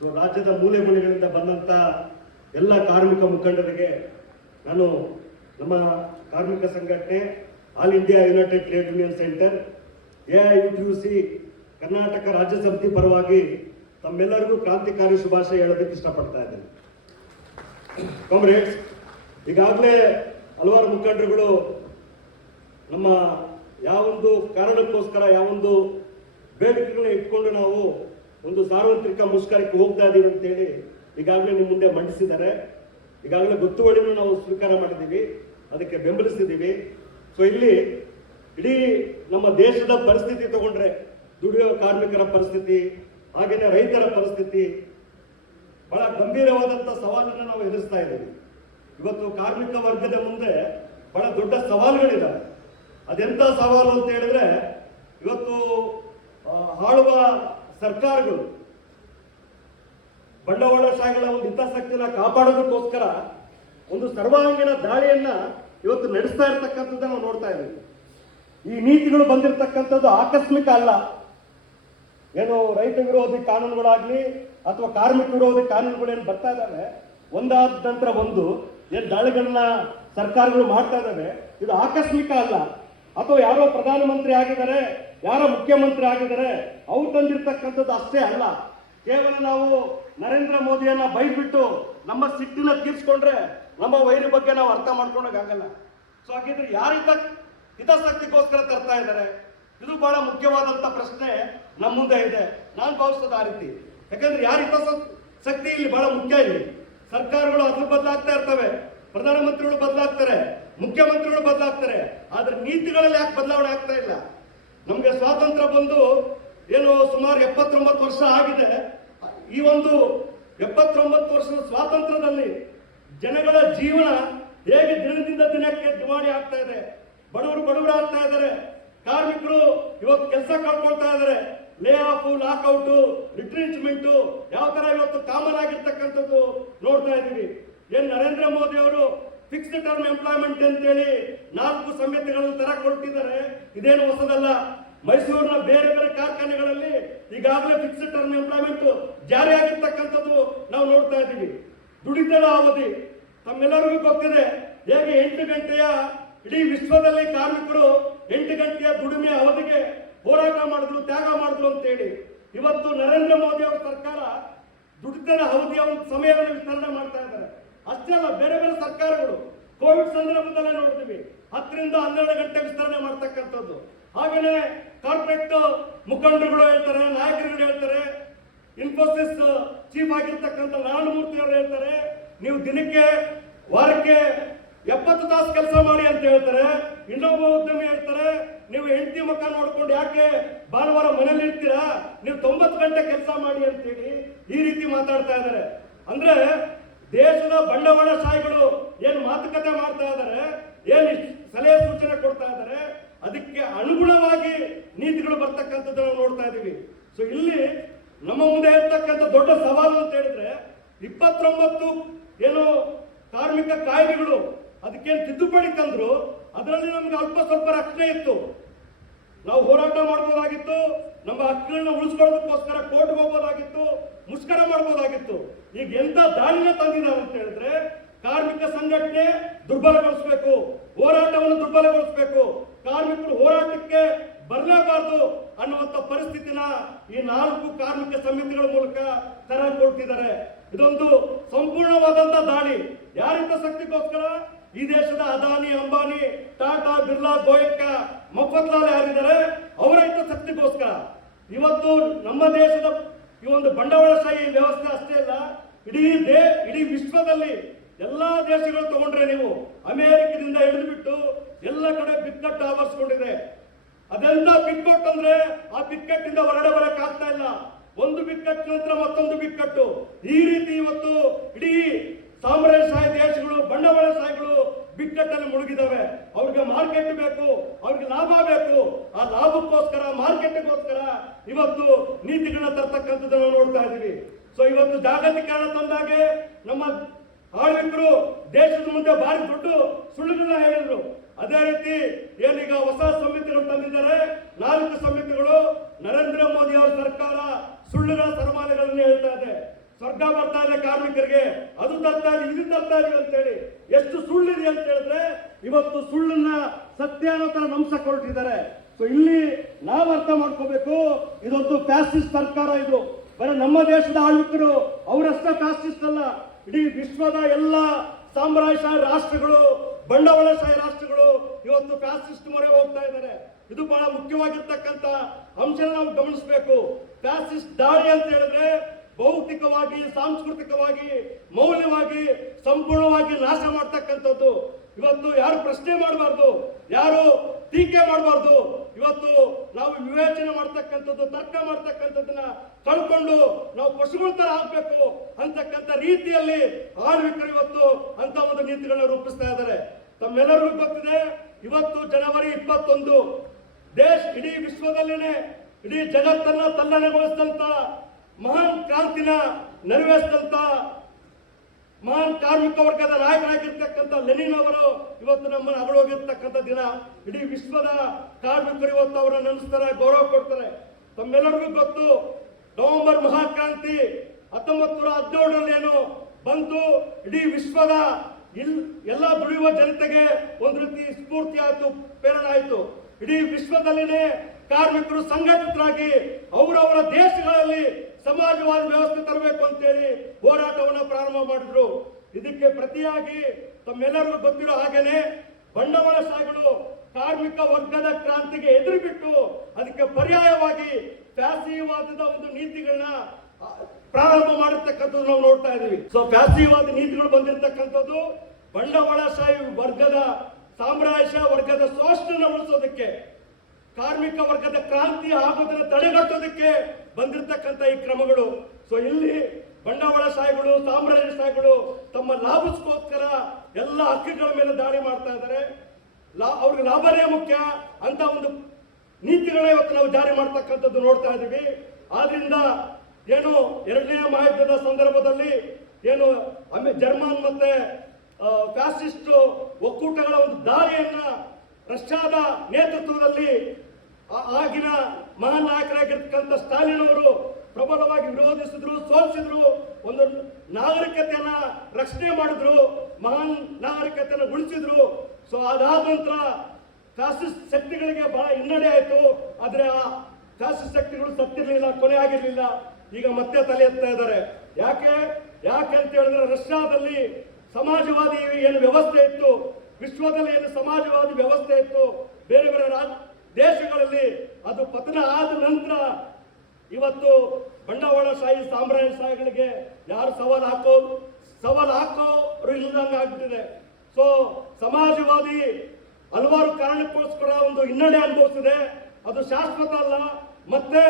So ರಾಜ್ಯದ ಮೂಲೆ ಮೂಲೆಗಳಿಂದ ಬಂದಂಥ ಎಲ್ಲ ಕಾರ್ಮಿಕ ಮುಖಂಡರಿಗೆ ನಾನು ನಮ್ಮ ಕಾರ್ಮಿಕ ಸಂಘಟನೆ all India United trade union centre AIUTUC Karnataka ರಾಜ್ಯ ಸಮಿತಿ ಪರವಾಗಿ ತಮ್ಮೆಲ್ಲರಿಗೂ ಕ್ರಾಂತಿಕಾರಿ ಶುಭಾಶಯ ಹೇಳೋದಕ್ಕೆ ಇಷ್ಟಪಡ್ತಾ ಇದ್ದೀನಿ. ಕಾಮ್ರೇಡ್ಸ್, ಈಗಾಗಲೇ ಹಲವಾರು ಮುಖಂಡರುಗಳು ನಮ್ಮ ಯಾವೊಂದು ಕಾರಣಕ್ಕೋಸ್ಕರ ಯಾವೊಂದು ಬೇಡಿಕೆಗಳನ್ನ ಇಟ್ಕೊಂಡು ನಾವು ಒಂದು ಸಾರ್ವತ್ರಿಕ ಮುಷ್ಕರಕ್ಕೆ ಹೋಗ್ತಾ ಇದ್ದೀವಿ ಅಂತೇಳಿ ಈಗಾಗಲೇ ನಿಮ್ಮ ಮುಂದೆ ಮಂಡಿಸಿದ್ದಾರೆ. ಈಗಾಗಲೇ ಗೊತ್ತುವಳಿನೂ ನಾವು ಸ್ವೀಕಾರ ಮಾಡಿದ್ದೀವಿ, ಅದಕ್ಕೆ ಬೆಂಬಲಿಸಿದ್ದೀವಿ. ಸೊ ಇಲ್ಲಿ ಇಡೀ ನಮ್ಮ ದೇಶದ ಪರಿಸ್ಥಿತಿ ತಗೊಂಡ್ರೆ ದುಡಿಯುವ ಕಾರ್ಮಿಕರ ಪರಿಸ್ಥಿತಿ, ಹಾಗೆಯೇ ರೈತರ ಪರಿಸ್ಥಿತಿ ಬಹಳ ಗಂಭೀರವಾದಂಥ ಸವಾಲನ್ನು ನಾವು ಎದುರಿಸ್ತಾ ಇದ್ದೀವಿ. ಇವತ್ತು ಕಾರ್ಮಿಕ ವರ್ಗದ ಮುಂದೆ ಬಹಳ ದೊಡ್ಡ ಸವಾಲುಗಳಿದ್ದಾವೆ. ಅದೆಂಥ ಸವಾಲು ಅಂತ ಹೇಳಿದ್ರೆ, ಇವತ್ತು ಆಳುವ ಸರ್ಕಾರಗಳು ಬಂಡವಾಳಶಾಹಿಗಳ ಒಂದು ಹಿತಾಸಕ್ತಿನ ಕಾಪಾಡೋದಕ್ಕೋಸ್ಕರ ಒಂದು ಸರ್ವಾಂಗೀಣ ದಾಳಿಯನ್ನ ಇವತ್ತು ನಡೆಸ್ತಾ ಇರ್ತಕ್ಕಂಥದ್ದು ನಾವು ನೋಡ್ತಾ ಇದ್ದೀವಿ. ಈ ನೀತಿಗಳು ಬಂದಿರತಕ್ಕಂಥದ್ದು ಆಕಸ್ಮಿಕ ಅಲ್ಲ. ಏನು ರೈತ ವಿರೋಧಿ ಕಾನೂನುಗಳಾಗ್ಲಿ ಅಥವಾ ಕಾರ್ಮಿಕ ವಿರೋಧಿ ಕಾನೂನುಗಳೇನು ಬರ್ತಾ ಇದ್ದಾವೆ, ಒಂದಾದ ನಂತರ ಒಂದು ಏನು ದಾಳಿಗಳನ್ನ ಸರ್ಕಾರಗಳು ಮಾಡ್ತಾ ಇದ್ದಾವೆ, ಇದು ಆಕಸ್ಮಿಕ ಅಲ್ಲ. ಅಥವಾ ಯಾರೋ ಪ್ರಧಾನಮಂತ್ರಿ ಆಗಿದ್ದಾರೆ, ಯಾರೋ ಮುಖ್ಯಮಂತ್ರಿ ಆಗಿದ್ದಾರೆ, ಅವ್ರು ತಂದಿರ್ತಕ್ಕಂಥದ್ದು ಅಷ್ಟೇ ಅಲ್ಲ. ಕೇವಲ ನಾವು ನರೇಂದ್ರ ಮೋದಿಯನ್ನ ಬೈದ್ಬಿಟ್ಟು ನಮ್ಮ ಸಿಟ್ಟಿನ ತೀರ್ಸ್ಕೊಂಡ್ರೆ ನಮ್ಮ ವೈರಿ ಬಗ್ಗೆ ನಾವು ಅರ್ಥ ಮಾಡ್ಕೊಂಡಾಗಲ್ಲ. ಸೊ ಹಾಗಿದ್ರೆ ಯಾರ ಹಿತಾಸಕ್ತಿಗೋಸ್ಕರ ತರ್ತಾ ಇದ್ದಾರೆ, ಇದು ಬಹಳ ಮುಖ್ಯವಾದಂತ ಪ್ರಶ್ನೆ ನಮ್ಮ ಮುಂದೆ ಇದೆ. ನಾನು ಭಾವಿಸೋದು ಆ ರೀತಿ. ಯಾಕಂದ್ರೆ ಯಾರ ಹಿತಾಸಕ್ತಿ ಇಲ್ಲಿ ಬಹಳ ಮುಖ್ಯ. ಇಲ್ಲಿ ಸರ್ಕಾರಗಳು ಅದು ಬದಲಾಗ್ತಾ ಇರ್ತವೆ, ಪ್ರಧಾನಮಂತ್ರಿಗಳು ಬದಲಾಗ್ತಾರೆ, ಮುಖ್ಯಮಂತ್ರಿಗಳು ಬದಲಾಗ್ತಾರೆ, ಆದ್ರೆ ನೀತಿಗಳಲ್ಲಿ ಯಾಕೆ ಬದಲಾವಣೆ ಆಗ್ತಾ ಇಲ್ಲ? ನಮ್ಗೆ ಸ್ವಾತಂತ್ರ್ಯ ಬಂದು ಏನು ಸುಮಾರು 79 ವರ್ಷ ಆಗಿದೆ. ಈ ಒಂದು 79 ವರ್ಷದ ಸ್ವಾತಂತ್ರ್ಯದಲ್ಲಿ ಜನಗಳ ಜೀವನ ಹೇಗೆ ದಿನದಿಂದ ದಿನಕ್ಕೆ ದುಬಾರಿ ಆಗ್ತಾ ಇದೆ. ಬಡವರು ಆಗ್ತಾ ಇದ್ದಾರೆ, ಕಾರ್ಮಿಕರು ಇವತ್ತು ಕೆಲಸ ಕಳ್ಕೊಳ್ತಾ ಇದ್ದಾರೆ. ಲೇ ಆಫ್, ಲಾಕ್ಔಟ್, ರಿಟ್ರೀಚ್ಮೆಂಟ್ ಯಾವ ತರ ಇವತ್ತು ಕಾಮನ್ ಆಗಿರ್ತಕ್ಕಂಥದ್ದು ನೋಡ್ತಾ ಇದ್ದೀವಿ. ಏನ್ ನರೇಂದ್ರ ಮೋದಿ ಅವರು ಫಿಕ್ಸ್ಡ್ ಟರ್ಮ್ ಎಂಪ್ಲಾಯ್ಮೆಂಟ್ ಅಂತೇಳಿ 4 ಸಂಹಿತೆಗಳನ್ನು ತರಕೊಟ್ಟಿದ್ದಾರೆ. ಇದೇನು ಹೊಸದಲ್ಲ. ಮೈಸೂರಿನ ಬೇರೆ ಬೇರೆ ಕಾರ್ಖಾನೆಗಳಲ್ಲಿ ಈಗಾಗಲೇ ಫಿಕ್ಸ್ಡ್ ಟರ್ಮ್ ಎಂಪ್ಲಾಯ್ಮೆಂಟ್ ಜಾರಿಯಾಗಿರ್ತಕ್ಕಂಥದ್ದು ನಾವು ನೋಡ್ತಾ ಇದ್ದೀವಿ. ದುಡಿತದ ಅವಧಿ ತಮ್ಮೆಲ್ಲರಿಗೂ ಗೊತ್ತಿದೆ. ಹೇಗೆ 8 ಗಂಟೆಯ ಇಡೀ ವಿಶ್ವದಲ್ಲಿ ಕಾರ್ಮಿಕರು 8 ಗಂಟೆಯ ದುಡಿಮೆಯ ಅವಧಿಗೆ ಹೋರಾಟ ಮಾಡಿದ್ರು, ತ್ಯಾಗ ಮಾಡಿದ್ರು ಅಂತೇಳಿ ಇವತ್ತು ನರೇಂದ್ರ ಮೋದಿ ಅವರ ಸರ್ಕಾರ ದುಡಿತದ ಅವಧಿಯ ಒಂದು ಸಮಯವನ್ನು ವಿಸ್ತರಣೆ ಮಾಡ್ತಾ ಇದ್ದಾರೆ. ಅಷ್ಟೇ ಅಲ್ಲ, ಬೇರೆ ಬೇರೆ ಸರ್ಕಾರಗಳು ಕೋವಿಡ್ ಸಂದರ್ಭದಲ್ಲೇ ನೋಡ್ತೀವಿ 10 ರಿಂದ 12 ಗಂಟೆ ವಿಸ್ತರಣೆ ಮಾಡ್ತಕ್ಕಂಥದ್ದು. ಹಾಗೆಯೇ ಕಾರ್ಪೊರೇಟ್ ಮುಖಂಡರುಗಳು ಹೇಳ್ತಾರೆ, ನಾಯಕರುಗಳು ಹೇಳ್ತಾರೆ, ಇನ್ಫೋಸಿಸ್ ಚೀಫ್ ಆಗಿರ್ತಕ್ಕಂಥ ನಾರಾಯಣಮೂರ್ತಿ ಅವರು ಹೇಳ್ತಾರೆ, ನೀವು ದಿನಕ್ಕೆ ವಾರಕ್ಕೆ 70 ತಾಸು ಕೆಲಸ ಮಾಡಿ ಅಂತ ಹೇಳ್ತಾರೆ. ಇನ್ನೊಬ್ಬ ಉದ್ಯಮಿ ಹೇಳ್ತಾರೆ, ನೀವು ಹೆಂಡತಿ ಮಕ್ಕ ನೋಡ್ಕೊಂಡು ಯಾಕೆ ಭಾನುವಾರ ಮನೇಲಿ ಇರ್ತೀರಾ, ನೀವು 90 ಗಂಟೆ ಕೆಲಸ ಮಾಡಿ ಅಂತೇಳಿ ಈ ರೀತಿ ಮಾತಾಡ್ತಾ ಇದ್ದಾರೆ. ಅಂದ್ರೆ ದೇಶದ ಬಂಡವಾಳಶಾಹಿಗಳು ಏನು ಮಾತುಕತೆ ಮಾಡ್ತಾ ಇದ್ದಾರೆ, ಏನು ಸಲಹೆ ಸೂಚನೆ ಕೊಡ್ತಾ ಇದ್ದಾರೆ, ಅದಕ್ಕೆ ಅನುಗುಣವಾಗಿ ನೀತಿಗಳು ಬರ್ತಕ್ಕಂಥದ್ದು ನಾವು ನೋಡ್ತಾ ಇದ್ದೀವಿ. ಸೊ ಇಲ್ಲಿ ನಮ್ಮ ಮುಂದೆ ಇರ್ತಕ್ಕಂಥ ದೊಡ್ಡ ಸವಾಲು ಅಂತ ಹೇಳಿದ್ರೆ 29 ಏನು ಕಾರ್ಮಿಕ ಕಾಯ್ದೆಗಳು ಅದಕ್ಕೇನು ತಿದ್ದುಪಡಿ ತಂದ್ರು, ಅದರಲ್ಲಿ ನಮ್ಗೆ ಅಲ್ಪ ಸ್ವಲ್ಪ ರಕ್ಷಣೆ ಇತ್ತು. ನಾವು ಹೋರಾಟ ಮಾಡ್ಬೋದಾಗಿತ್ತು, ನಮ್ಮ ಹಕ್ಕುಗಳನ್ನ ಉಳಿಸ್ಕೊಳ್ಳೋದಕ್ಕೋಸ್ಕರ ಕೋರ್ಟ್ಗೆ ಹೋಗ್ಬೋದಾಗಿತ್ತು, ಮುಷ್ಕರ ಮಾಡ್ಬೋದಾಗಿತ್ತು. ಈಗ ಎಂತ ದಾಳಿನ ತಂದಿದ್ದಾರೆ ಅಂತ ಹೇಳಿದ್ರೆ, ಕಾರ್ಮಿಕ ಸಂಘಟನೆ ದುರ್ಬಲಗೊಳಿಸಬೇಕು, ಹೋರಾಟವನ್ನು ದುರ್ಬಲಗೊಳಿಸಬೇಕು, ಕಾರ್ಮಿಕರು ಹೋರಾಟಕ್ಕೆ ಬರಲೇಬಾರದು ಅನ್ನುವಂಥ ಪರಿಸ್ಥಿತಿನ ಈ 4 ಕಾರ್ಮಿಕ ಸಮಿತಿಗಳ ಮೂಲಕ ತರಕೊಳ್ತಿದ್ದಾರೆ. ಇದೊಂದು ಸಂಪೂರ್ಣವಾದಂತ ದಾಳಿ. ಯಾರ ಹಿತಾಸಕ್ತಿಗೋಸ್ಕರ? ಈ ದೇಶದ ಅದಾನಿ, ಅಂಬಾನಿ, ಟಾಟಾ, ಬಿರ್ಲಾ, ಗೋಯಂಕಾ, ಮಫತ್ಲಾಲ್ ಯಾರಿದ್ದಾರೆ ಅವರ ಹಿತಾಸಕ್ತಿಗೋಸ್ಕರ. ಇವತ್ತು ನಮ್ಮ ದೇಶದ ಈ ಒಂದು ಬಂಡವಾಳಶಾಹಿ ವ್ಯವಸ್ಥೆ ಅಷ್ಟೇ ಅಲ್ಲ, ಇಡೀ ವಿಶ್ವದಲ್ಲಿ ಎಲ್ಲಾ ದೇಶಗಳು ತಗೊಂಡ್ರೆ ನೀವು ಅಮೆರಿಕದಿಂದ ಹಿಡಿದುಬಿಟ್ಟು ಎಲ್ಲ ಕಡೆ ಬಿಕ್ಕಟ್ಟು ಆವರಿಸಿಕೊಂಡಿದೆ. ಅದೆಂತ ಬಿಕ್ಕಟ್ಟು ಅಂದ್ರೆ ಆ ಬಿಕ್ಕಟ್ಟಿಂದ ಹೊರಗಡೆ ಬರಕ್ ಆಗ್ತಾ ಇಲ್ಲ. ಒಂದು ಬಿಕ್ಕಟ್ಟು ನಂತರ ಮತ್ತೊಂದು ಬಿಕ್ಕಟ್ಟು. ಈ ರೀತಿ ಇವತ್ತು ಇಡೀ ಸಾಮ್ರಾಜ್ಯಶಾಹಿ ದೇಶಗಳು, ಬಂಡವಾಳಶಾಹಿಗಳು ಬಿಕ್ಕಟ್ಟಲ್ಲಿ ಮುಳುಗಿದಾವೆ. ಅವ್ರಿಗೆ ಮಾರ್ಕೆಟ್ ಬೇಕು, ಅವ್ರಿಗೆ ಲಾಭ ಬೇಕು. ಆ ಲಾಭಕ್ಕೋಸ್ಕರ, ಮಾರ್ಕೆಟ್ಗೋಸ್ಕರ ಇವತ್ತು ನೀತಿಗಳನ್ನ ತರ್ತಕ್ಕಂಥದ್ದನ್ನು ನೋಡ್ತಾ ಇದೀವಿ. ಸೊ ಇವತ್ತು ಜಾಗತೀಕರಣ ತಂದಾಗೆ ನಮ್ಮ ಆಳ್ವಿಕರು ದೇಶದ ಮುಂದೆ ಭಾರಿ ದೊಡ್ಡ ಸುಳ್ಳುಗಳನ್ನ ಹೇಳಿದ್ರು. ಅದೇ ರೀತಿ ಏನೀಗ ಹೊಸ ಸಮಿತಿಗಳು ತಂದಿದ್ದಾರೆ, 4 ಸಮಿತಿಗಳು. ನರೇಂದ್ರ ಮೋದಿ ಅವರ ಸರ್ಕಾರ ಸುಳ್ಳುಗಳ ಸರಮಾಲೆಗಳನ್ನು ಹೇಳ್ತಾ ಇದೆ. ಸ್ವರ್ಗ ಬರ್ತಾ ಇದೆ ಕಾರ್ಮಿಕರಿಗೆ, ಅದು ತರ್ತಾ ಇದೆ ಇದು ತರ್ತಾ ಇದೀವಿ ಅಂತೇಳಿ ಎಷ್ಟು ಸುಳ್ಳಿದೆ ಅಂತ ಹೇಳಿದ್ರೆ ಇವತ್ತು ಸುಳ್ಳನ್ನ ಸತ್ಯ ಅನ್ನೋ ತರ ನಂಬಿಸಕ್ ಹೊರಟಿದ್ದಾರೆ. ಸೊ ಇಲ್ಲಿ ನಾವು ಅರ್ಥ ಮಾಡ್ಕೋಬೇಕು, ಇದೊಂದು ಫ್ಯಾಸಿಸ್ಟ್ ಸರ್ಕಾರ. ಇದು ಬರೀ ನಮ್ಮ ದೇಶದ ಆಳ್ವಿಕರು ಅವರಷ್ಟೇ ಫ್ಯಾಸಿಸ್ಟ್ ಅಲ್ಲ, ಇಡೀ ವಿಶ್ವದ ಎಲ್ಲ ಸಾಮ್ರಾಜ್ಯಶಾಹಿ ರಾಷ್ಟ್ರಗಳು, ಬಂಡವಾಳಶಾಹಿ ರಾಷ್ಟ್ರಗಳು ಇವತ್ತು ಫ್ಯಾಸಿಸ್ಟ್ ಮೊರೆ ಹೋಗ್ತಾ ಇದ್ದಾರೆ. ಇದು ಬಹಳ ಮುಖ್ಯವಾಗಿರ್ತಕ್ಕಂಥ ಅಂಶ ನಾವು ಗಮನಿಸಬೇಕು. ಫ್ಯಾಸಿಸ್ಟ್ ದಾಳಿ ಅಂತ ಹೇಳಿದ್ರೆ ಭೌತಿಕವಾಗಿ, ಸಾಂಸ್ಕೃತಿಕವಾಗಿ, ಮೌಲ್ಯವಾಗಿ ಸಂಪೂರ್ಣವಾಗಿ ನಾಶ ಮಾಡ್ತಕ್ಕಂಥದ್ದು. ಇವತ್ತು ಯಾರು ಪ್ರಶ್ನೆ ಮಾಡಬಾರ್ದು, ಯಾರು ಟೀಕೆ ಮಾಡಬಾರ್ದು. ಇವತ್ತು ನಾವು ವಿವೇಚನೆ ಮಾಡ್ತಕ್ಕಂಥದ್ದು, ತರ್ಕ ಮಾಡ್ತಕ್ಕಂಥದ್ದನ್ನ ಕಳ್ಕೊಂಡು ನಾವು ಪಶುಗಳ ತರ ಆಗ್ಬೇಕು ಅಂತಕ್ಕಂಥ ರೀತಿಯಲ್ಲಿ ಆಳ್ವಿಕರು ಇವತ್ತು ಅಂತ ಒಂದು ನೀತಿಗಳನ್ನ ರೂಪಿಸ್ತಾ ಇದ್ದಾರೆ. ತಮ್ಮೆಲ್ಲರಿಗೂ ಗೊತ್ತಿದೆ, ಇವತ್ತು ಜನವರಿ 21 ಇಡೀ ವಿಶ್ವದಲ್ಲಿನೇ ಇಡೀ ಜಗತ್ತನ್ನ ತಲ್ಲಣಗೊಳಿಸಿದಂತ ಮಹಾನ್ ಕ್ರಾಂತಿನ ನೆರವೇರಿಸಿದಂತ ಮಹಾನ್ ಕಾರ್ಮಿಕ ವರ್ಗದ ನಾಯಕರಾಗಿರ್ತಕ್ಕಂಥ ಲೆನಿನ್ ಅವರು ಇವತ್ತು ನಮ್ಮನ್ನು ಅಗಲೋಗಿರ್ತಕ್ಕಂಥ ದಿನ. ಇಡೀ ವಿಶ್ವದ ಕಾರ್ಮಿಕರು ಇವತ್ತು ಅವರನ್ನು ನೆನೆಸ್ತಾರೆ, ಗೌರವ ಕೊಡ್ತಾರೆ. ತಮ್ಮೆಲ್ಲರಿಗೂ ಗೊತ್ತು, ನವೆಂಬರ್ ಮಹಾಕ್ರಾಂತಿ 1917ರಲ್ಲಿ ಏನು ಬಂತು, ಇಡೀ ವಿಶ್ವದ ಎಲ್ಲ ದುಡಿಯುವ ಜನತೆಗೆ ಒಂದು ರೀತಿ ಸ್ಫೂರ್ತಿ ಆಯ್ತು, ಪ್ರೇರಣೆ ಆಯ್ತು. ಇಡೀ ವಿಶ್ವದಲ್ಲಿನೇ ಕಾರ್ಮಿಕರು ಸಂಘಟಿತರಾಗಿ ಅವರವರ ದೇಶಗಳಲ್ಲಿ ಸಮಾಜವಾದ ವ್ಯವಸ್ಥೆ ತರಬೇಕು ಅಂತೇಳಿ ಹೋರಾಟವನ್ನು ಪ್ರಾರಂಭ ಮಾಡಿದ್ರು. ಇದಕ್ಕೆ ಪ್ರತಿಯಾಗಿ ತಮ್ಮೆಲ್ಲರಿಗೂ ಗೊತ್ತಿರೋ ಹಾಗೇನೆ ಬಂಡವಾಳಶಾಹಿಗಳು ಕಾರ್ಮಿಕ ವರ್ಗದ ಕ್ರಾಂತಿಗೆ ಎದುರು ಬಿಟ್ಟು ಅದಕ್ಕೆ ಪರ್ಯಾಯವಾಗಿ ಫ್ಯಾಸಿವಾದದ ಒಂದು ನೀತಿಗಳನ್ನ ಪ್ರಾರಂಭ ಮಾಡಿರ್ತಕ್ಕಂಥದ್ದು ನಾವು ನೋಡ್ತಾ ಇದೀವಿ. ಸೊ ಫ್ಯಾಸಿವಾದ ನೀತಿಗಳು ಬಂದಿರತಕ್ಕಂಥದ್ದು ಬಂಡವಾಳಶಾಹಿ ವರ್ಗದ, ಸಾಮ್ರಾಜ್ಯಶಾಹಿ ವರ್ಗದ ಶೋಷಣೆ ಉಳಿಸೋದಕ್ಕೆ, ಕಾರ್ಮಿಕ ವರ್ಗದ ಕ್ರಾಂತಿ ಆಗೋದನ್ನು ತಡೆಗಟ್ಟೋದಕ್ಕೆ ಬಂದಿರತಕ್ಕಂಥ ಈ ಕ್ರಮಗಳು. ಸೊ ಇಲ್ಲಿ ಬಂಡವಾಳಶಾಹಿಗಳು, ಸಾಮ್ರಾಜ್ಯಶಾಹಿಗಳು ತಮ್ಮ ಲಾಭಕ್ಕೋಸ್ಕರ ಎಲ್ಲ ಹಕ್ಕುಗಳ ಮೇಲೆ ದಾಳಿ ಮಾಡ್ತಾ ಇದ್ದಾರೆ. ಅವ್ರಿಗೆ ಲಾಭನೇ ಮುಖ್ಯ ಅಂತ ಒಂದು ನೀತಿಗಳೇ ಇವತ್ತು ನಾವು ಜಾರಿ ಮಾಡ್ತಕ್ಕಂಥದ್ದು ನೋಡ್ತಾ ಇದೀವಿ. ಆದ್ರಿಂದ ಏನು ಎರಡನೇ ಮಹಾಯುದ್ಧದ ಸಂದರ್ಭದಲ್ಲಿ ಏನು ಜರ್ಮನ್ ಮತ್ತೆ ಫ್ಯಾಸಿಸ್ಟ್ ಒಕ್ಕೂಟಗಳ ಒಂದು ದಾಳಿಯನ್ನ ರಷ್ಯಾದ ನೇತೃತ್ವದಲ್ಲಿ ಆಗಿನ ಮಹಾನ್ ನಾಯಕರಾಗಿರ್ತಕ್ಕಂಥ ಸ್ಟಾಲಿನ್ ಅವರು ಪ್ರಬಲವಾಗಿ ವಿರೋಧಿಸಿದ್ರು, ಸೋಲಿಸಿದ್ರು, ಒಂದು ನಾಗರಿಕತೆಯನ್ನ ರಕ್ಷಣೆ ಮಾಡಿದ್ರು, ಮಹಾನ್ ನಾಗರಿಕತೆಯನ್ನು ಉಳಿಸಿದ್ರು. ಸೊ ಅದಾದ ನಂತರ ಫ್ಯಾಸಿಸ್ಟ್ ಶಕ್ತಿಗಳಿಗೆ ಬಹಳ ಹಿನ್ನಡೆ ಆಯಿತು. ಆದ್ರೆ ಆ ಫ್ಯಾಸಿಸ್ಟ್ ಶಕ್ತಿಗಳು ಸತ್ತಿರಲಿಲ್ಲ, ಕೊನೆ ಆಗಿರ್ಲಿಲ್ಲ. ಈಗ ಮತ್ತೆ ತಲೆ ಎತ್ತಾ ಇದ್ದಾರೆ. ಯಾಕೆ ಅಂತ ಹೇಳಿದ್ರೆ ರಷ್ಯಾದಲ್ಲಿ ಸಮಾಜವಾದಿ ಏನು ವ್ಯವಸ್ಥೆ ಇತ್ತು, ವಿಶ್ವದಲ್ಲಿ ಏನು ಸಮಾಜವಾದಿ ವ್ಯವಸ್ಥೆ ಇತ್ತು, ಬೇರೆ ಬೇರೆ ದೇಶಗಳಲ್ಲಿ ಅದು ಪತನ ಆದ ನಂತರ ಇವತ್ತು ಬಂಡವಾಳಶಾಹಿ ಸಾಮ್ರಾಜ್ಯಶಾಹಿಗಳಿಗೆ ಯಾರು ಸವಾಲು ಹಾಕೋರು ಇಲ್ಲದಂಗೆ ಆಗ್ಬಿಟ್ಟಿದೆ. ಸೊ ಸಮಾಜವಾದಿ ಹಲವಾರು ಕಾರಣಕ್ಕೋಸ್ಕರ ಒಂದು ಹಿನ್ನಡೆ ಅನುಭವಿಸಿದೆ. ಅದು ಶಾಶ್ವತ ಅಲ್ಲ. ಮತ್ತೆ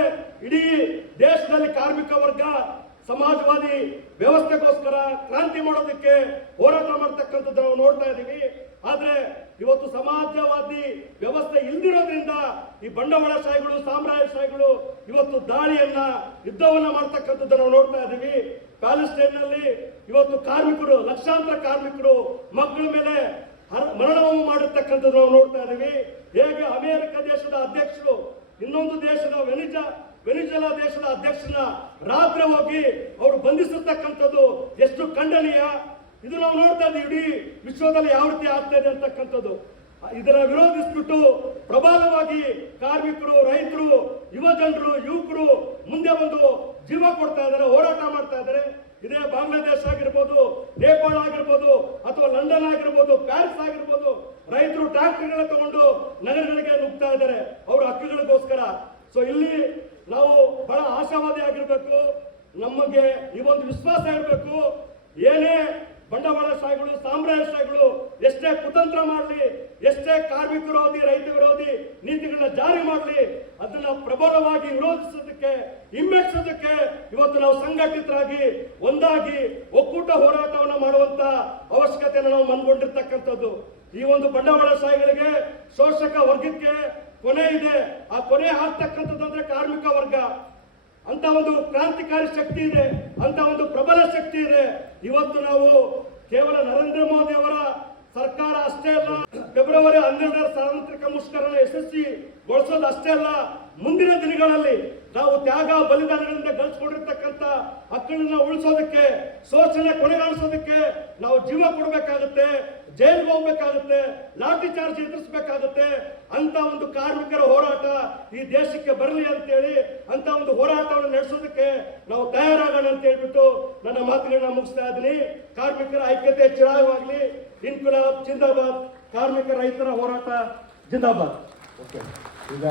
ಇಡೀ ದೇಶದಲ್ಲಿ ಕಾರ್ಮಿಕ ವರ್ಗ ಸಮಾಜವಾದಿ ವ್ಯವಸ್ಥೆಗೋಸ್ಕರ ಕ್ರಾಂತಿ ಮಾಡೋದಕ್ಕೆ ಹೋರಾಟ ಮಾಡ್ತಕ್ಕಂಥದ್ದು ನಾವು ನೋಡ್ತಾ ಇದ್ದೀವಿ. ಆದ್ರೆ ಇವತ್ತು ಸಮಾಜವಾದಿ ವ್ಯವಸ್ಥೆ ಇಲ್ದಿರೋದ್ರಿಂದ ಈ ಬಂಡವಾಳಶಾಹಿಗಳು, ಸಾಮ್ರಾಜ್ಯಶಾಹಿಗಳು ಇವತ್ತು ದಾಳಿಯನ್ನ, ಯುದ್ಧವನ್ನ ಮಾಡ್ತಕ್ಕಂಥದ್ದು ನಾವು ನೋಡ್ತಾ ಇದ್ದೀವಿ. ಪ್ಯಾಲೆಸ್ಟೈನ್ ನಲ್ಲಿ ಇವತ್ತು ಕಾರ್ಮಿಕರು, ಲಕ್ಷಾಂತರ ಕಾರ್ಮಿಕರು ಮಕ್ಕಳ ಮೇಲೆ ಮರಣವನ್ನು ಮಾಡಿರ್ತಕ್ಕಂಥದ್ದು ನಾವು ನೋಡ್ತಾ ಇದ್ದೀವಿ. ಹೇಗೆ ಅಮೆರಿಕ ದೇಶದ ಅಧ್ಯಕ್ಷರು ಇನ್ನೊಂದು ದೇಶದ ವೆನಿಜುಲಾ ದೇಶದ ಅಧ್ಯಕ್ಷನ ರಾತ್ರಿ ಹೋಗಿ ಅವರು ಬಂಧಿಸಿರ್ತಕ್ಕಂಥದ್ದು ಎಷ್ಟು ಖಂಡನೀಯ. ಇದು ನಾವು ನೋಡ್ತಾ ಇದ್ದೀವಿ ಇಡೀ ವಿಶ್ವದಲ್ಲಿ ಯಾವ ರೀತಿ ಆಗ್ತಾ ಇದೆ ಅಂತಕ್ಕಂಥದ್ದು. ಇದರ ವಿರೋಧಿಸ್ಬಿಟ್ಟು ಪ್ರಬಲವಾಗಿ ಕಾರ್ಮಿಕರು, ರೈತರು, ಯುವ ಜನರು, ಯುವಕರು ಮುಂದೆ ಬಂದು ಜೀವ ಕೊಡ್ತಾ ಇದ್ದಾರೆ, ಹೋರಾಟ ಮಾಡ್ತಾ ಇದ್ದಾರೆ. ಇದೇ ಬಾಂಗ್ಲಾದೇಶ ಆಗಿರ್ಬೋದು, ನೇಪಾಳ ಆಗಿರ್ಬೋದು, ಅಥವಾ ಲಂಡನ್ ಆಗಿರ್ಬೋದು, ಪ್ಯಾರಿಸ್ ಆಗಿರ್ಬೋದು, ರೈತರು ಟ್ರಾಕ್ಟರ್ಗಳನ್ನ ತಗೊಂಡು ನಗರಗಳಿಗೆ ನುಗ್ತಾ ಇದ್ದಾರೆ ಅವರ ಹಕ್ಕುಗಳಿಗೋಸ್ಕರ. ಸೊ ಇಲ್ಲಿ ನಾವು ಬಹಳ ಆಶಾವಾದಿ ಆಗಿರ್ಬೇಕು, ನಮಗೆ ಈ ಒಂದು ವಿಶ್ವಾಸ ಇರಬೇಕು. ಏನೇ ಬಂಡವಾಳಶಾಹಿಗಳು, ಸಾಮ್ರಾಜ್ಯಶಾಹಿಗಳು ಎಷ್ಟೇ ಕುತಂತ್ರ ಮಾಡಲಿ, ಎಷ್ಟೇ ಕಾರ್ಮಿಕ ವಿರೋಧಿ, ರೈತ ವಿರೋಧಿ ನೀತಿಗಳನ್ನ ಜಾರಿ ಮಾಡಲಿ, ಅದನ್ನ ಪ್ರಬಲವಾಗಿ ವಿರೋಧಿಸೋದಕ್ಕೆ, ಹಿಮ್ಮೆಟ್ಟಿಸೋದಕ್ಕೆ ಇವತ್ತು ನಾವು ಸಂಘಟಿತರಾಗಿ ಒಂದಾಗಿ ಒಕ್ಕೂಟ ಹೋರಾಟವನ್ನು ಮಾಡುವಂತ ಅವಶ್ಯಕತೆಯನ್ನು ನಾವು ಮನಗೊಂಡಿರ್ತಕ್ಕಂಥದ್ದು. ಈ ಒಂದು ಬಂಡವಾಳಶಾಹಿಗಳಿಗೆ, ಶೋಷಕ ವರ್ಗಕ್ಕೆ ಕೊನೆ ಇದೆ. ಆ ಕೊನೆ ಆಗ್ತಕ್ಕಂಥದ್ದು ಅಂದ್ರೆ ಕಾರ್ಮಿಕ ವರ್ಗ. ಅಂತ ಒಂದು ಕ್ರಾಂತಿಕಾರಿ ಶಕ್ತಿ ಇದೆ, ಅಂತ ಒಂದು ಪ್ರಬಲ ಶಕ್ತಿ ಇದೆ. ಇವತ್ತು ನಾವು ಕೇವಲ ನರೇಂದ್ರ ಮೋದಿ ಅವರ ಸರ್ಕಾರ ಅಷ್ಟೇ ಅಲ್ಲ, ಫೆಬ್ರವರಿ 12ರ ಸಾರ್ವತ್ರಿಕ ಮುಷ್ಕರನ ಯಶಸ್ವಿಗೊಳಿಸೋದು ಅಷ್ಟೇ ಅಲ್ಲ, ಮುಂದಿನ ದಿನಗಳಲ್ಲಿ ನಾವು ತ್ಯಾಗ ಬಲಿದಾನಗಳಿಂದ ಗಳಿಸ್ಕೊಂಡಿರ್ತಕ್ಕಂಥ ಹಕ್ಕುಗಳನ್ನ ಉಳಿಸೋದಕ್ಕೆ, ಶೋಷಣೆ ಕೊನೆಗಾಣಿಸೋದಕ್ಕೆ ನಾವು ಜೀವ ಕೊಡಬೇಕಾಗುತ್ತೆ, ಜೈಲಿಗೆ ಹೋಗ್ಬೇಕಾಗುತ್ತೆ, ಲಾಠಿ ಚಾರ್ಜ್ ಎದುರಿಸಬೇಕಾಗುತ್ತೆ. ಅಂತ ಒಂದು ಕಾರ್ಮಿಕರ ಹೋರಾಟ ಈ ದೇಶಕ್ಕೆ ಬರಲಿ ಅಂತೇಳಿ ಅಂತ ಒಂದು ಹೋರಾಟವನ್ನು ನಡೆಸೋದಕ್ಕೆ ನಾವು ತಯಾರಾಗೋಣ ಅಂತ ಹೇಳ್ಬಿಟ್ಟು ನನ್ನ ಮಾತುಗಳನ್ನ ಮುಗಿಸ್ತಾ ಇದ್ದೀನಿ. ಕಾರ್ಮಿಕರ ಐಕ್ಯತೆ ಚಿರಾಯವಾಗಲಿ. ಇನ್ಕುಲಾಬ್ ಜಿಂದಾಬಾದ್. ಕಾರ್ಮಿಕ ರೈತರ ಹೋರಾಟ ಜಿಂದಾಬಾದ್. ಈಗ